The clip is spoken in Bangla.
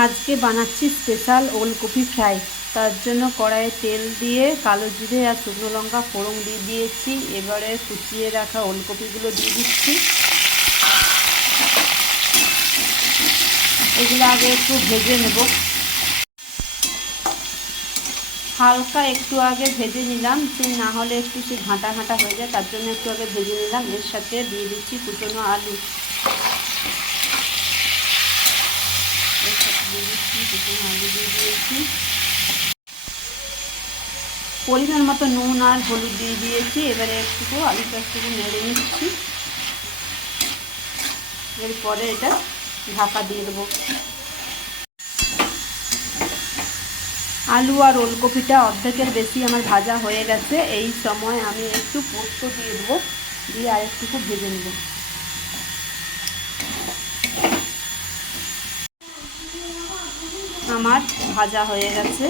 আজকে বানাচ্ছি স্পেশাল ওলকপি ফ্রাই তার জন্য কড়াইয়ে তেল দিয়ে কালো জিরে আর শুকনো লঙ্কা ফোড়ন দিয়ে দিয়েছি। এবারে কুচিয়ে রাখা ওলকপিগুলো দিয়ে দিচ্ছি। এগুলো আগে একটু ভেজে নেব। হালকা একটু আগে ভেজে নিলাম। সে না হলে একটু সে ঘাঁটা ঘাঁটা হয়ে যায়, তার জন্য একটু আগে ভেজে নিলাম। এর সাথে দিয়ে দিচ্ছি কুচনো আলু এর সাথে পরিমাণ মতো নুন আর হলুদ দিয়ে দিয়েছি। এবারে একটু আলুটা একটু নেড়ে নিচ্ছি। এরপরে এটা ঢাকা দিয়ে দেবো। আলু আর ওলকপিটা অর্ধেকের বেশি আমার ভাজা হয়ে গেছে। এই সময় আমি একটু পোস্ত দিয়ে দেবো। দিয়ে আর একটু ভেজে নেব। আমার ভাজা হয়ে গেছে।